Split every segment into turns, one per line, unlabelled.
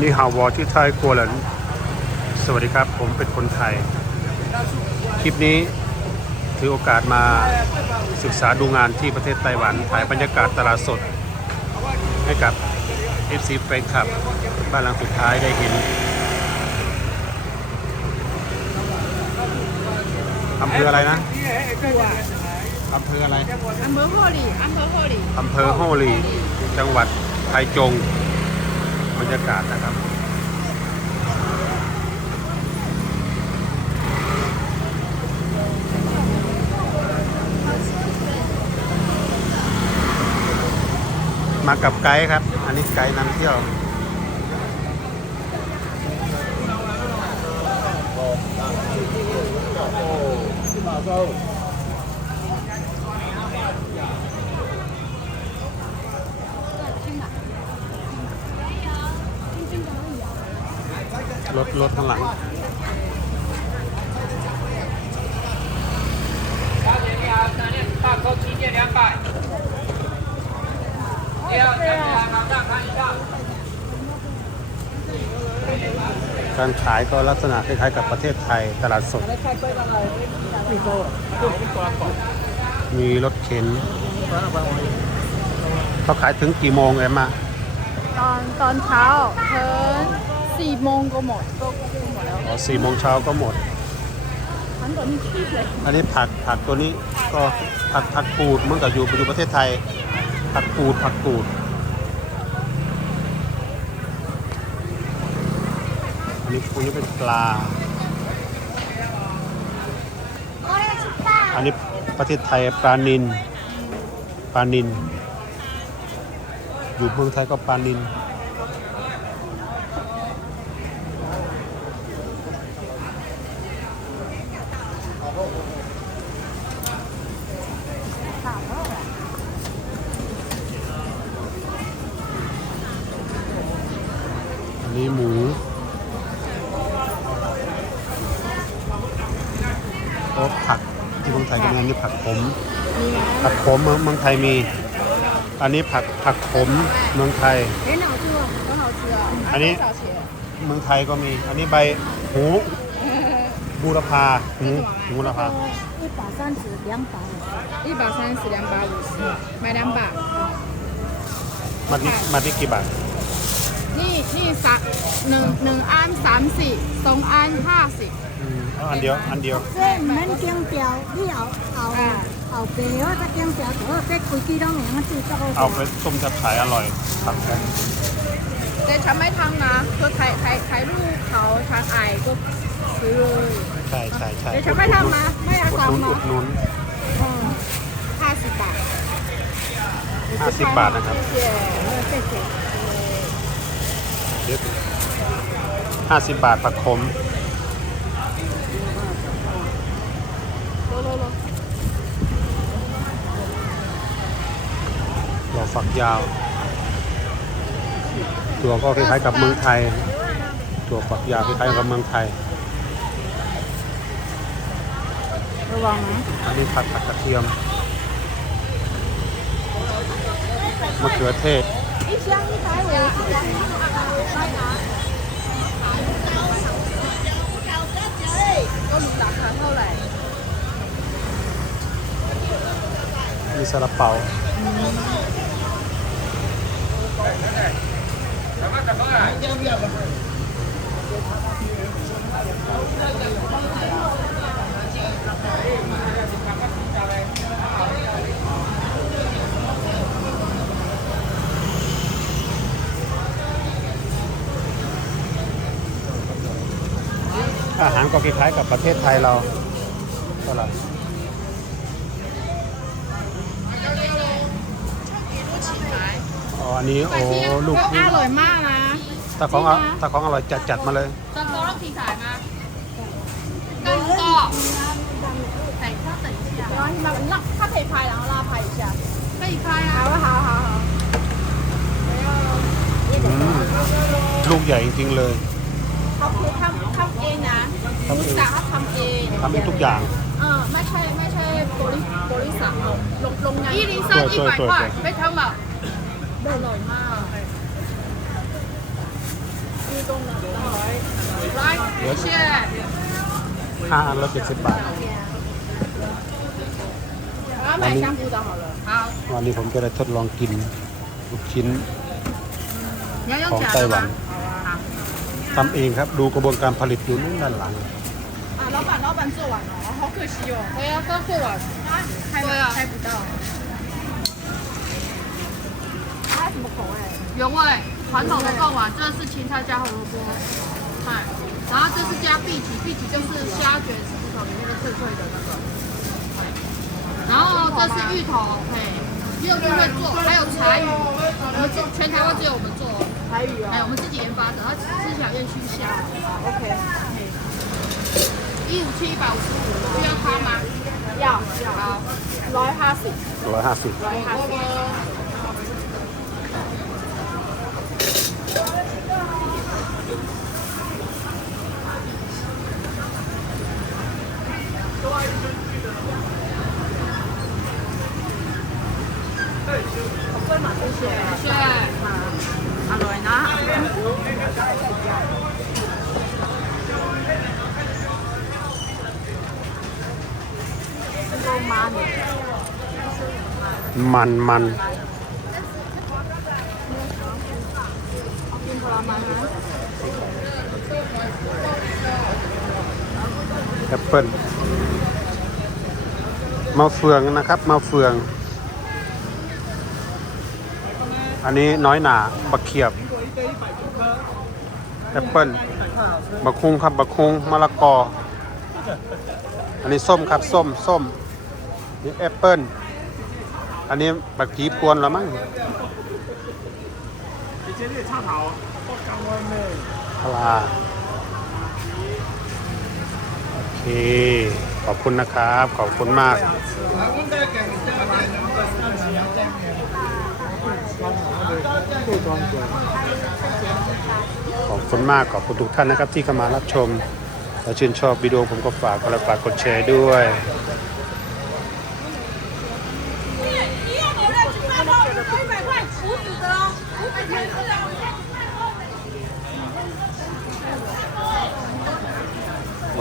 นี่ฮาวอที่ไทยกัวหลันสวัสดีครับ ผมเป็นคนไทย คลิปนี้ถือโอกาสมาศึกษาดูงานที่ประเทศไต้หวันถ่ายบรรยากาศตลาดสด ให้กับ FC แฟนคลับ บ้านหลังสุดท้ายได้เห็นอำเภออะไรนะอำเภออะไร
อัมเบอร์โฮลีอัมเบอร์โฮลี
อำเภอโฮลีจังหวัดไทจง บรรยากาศนะครับมากับไกด์ครับ อันนี้ไกด์นำเที่ยว รถรถข้างหลังการขายก็ลักษณะคล้ายๆกับประเทศไทยตลาดสด มีรถเข็นเขาขายถึงกี่โมงเอ็มอะ
ตอนตอนเช้าเพิ่น สี่โมงก็หมดก็ก็หมดแล้ว
อ๋อสี่โมงเช้าก็หมด
ทั้งตัวนี้ชีพเลย
อันนี้ผักผักตัวนี้ก็ผักผักกูดเหมื่อนกับอยู่อยู่ประเทศไทย ผักกูดผักกูด อันนี้อันนี้เป็นปลา อันนี้ประเทศไทยปลานินปลานิน อยู่เมืองไทยก็ปลานินอันนี้หมูโอ้ผักที่เมืองไทยก็มีอันนี้ผักขม ผักขมเมืองเมืองไทยมี อันนี้ผักผักขมเมืองไทย
很好吃哦很好吃哦
อันนี้
多少钱
เมืองไทยก็มี อันนี้ใบหูบูรพาหูหูบูรพา
一百三十两百，
一百三十两百五十买两百
มัดนี้มัดนี้กี่บาท
นี่นี่สัก ี่ หนึ่งหนึ่งอันสามสิบสองอันห้าสิบ
อืมเอาอันเดียว อันเดียว
所以唔免竞标，你后后后背我再竞标，我这规支拢用啊，至少
เอาไปต้มจับฉายอร่อยผักกัน
แต่ฉันไม่ทำนะคือใครใครใครลูกเขาทางไอก็ซื้อเลย
ใช่ใช่ใช่
แต่ฉันไม่ทำนะไม่เอา
อุดหนุน
ทำ
อุ
นะ
ดหนุน
ห้าสิบบาท
50 บาทนะครับ
谢谢谢谢
เดี๋ยว ห้าสิบบาทผักขม
โลโลโล
ดอกฝักยาว ตัวก็คล้ายๆกับเมืองไทย ตัวฝักยาวคล้ายๆกับเมืองไทย
ระวังนะ
อันนี้ผัดผัดกระเทียมมะเขือเทศ ซาลาเปาอาหารก็คล้ายๆกับประเทศไทยเราเท่าไหร่ อ๋อ อันนี้โอ้ลูก
ก็อร่อยมากนะ
ถ้าของอถ้าของอร่อยจัดจัดมาเลย
จะโต๊ะทีขายมา跟个，等一下，等一下，然后你们让他可以拍，然后让他拍一下，可以拍啊。好好好好。
อืมลูกใหญ่จริงๆเลย
เขาคือทำทำเองนะ
ทำเอง
ลูกสาวเขาทำเอง
ทำเองทุกอย่าง
เออไม่ใช่ไม่ใช่บริบริษัทเอาลงลงงาน一零三
对对对
一百块
对
非常好 อร่อยมาก
ดี๋ยว
谢谢。
ห้าอันละเจ็ดสิบบาท
我要买香菇的好了。好，
วันนี้ผมจะได้ทดลองกินลูกชิ้น
你要用
ของ
夹
ไต้
的
หวัน
吗？好。
ทำเองครับ ดูกระบวนการผลิตอยู่นู่นด้านหลัง
啊，老板，老板做完了，好可惜哦。对呀，刚做完。啊，对啊，猜不到。
什么口味？
原味，传统的肉丸，这是芹菜加红萝卜，对。然后这是加碧琪，碧琪就是虾卷石头里面的脆脆的那个，对。然后这是芋头，嘿，只有我们做，还有柴鱼，我们全台湾只有我们做，
柴鱼啊，
哎，我们自己研发的，然后吃起来越熏香。
OK。
一五七一百五十五，需要它吗？
要，要。来
哈西，来哈西，来哈西。
มันมันแอปเปิ้ลมาเฟืองนะครับ มาเฟือง อันนี้น้อยหนาบักเขียบแอปเปิ้ลบักคุงครับบักคุงมะละกอ อันนี้ส้มครับ ส้มส้ม นี่แอปเปิ้ลอันนี้บักผีพวนแล้วมั้งปลาโอเค ขอบคุณนะครับ ขอบคุณมาก ขอบคุณมาก ขอบคุณทุกท่านนะครับที่เข้ามารับชม ถ้าชื่นชอบวิดีโอผมก็ฝากกดไลค์ฝากกดแชร์ด้วย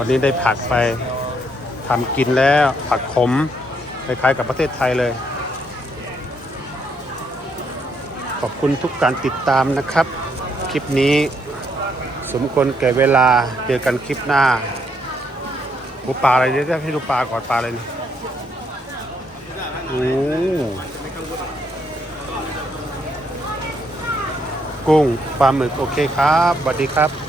วันนี้ได้ผักไปทำกินแล้วผักขมคล้ายๆกับประเทศไทยเลย ขอบคุณทุกการติดตามนะครับ คลิปนี้สมควรแก่เวลาเจอกันคลิปหน้าหูปลาอะไรเนี่ยให้ดูปลาก่อนปลาอะไรนี่โอ้กุ้งปลาหมึกโอเคครับสวัสดีครับ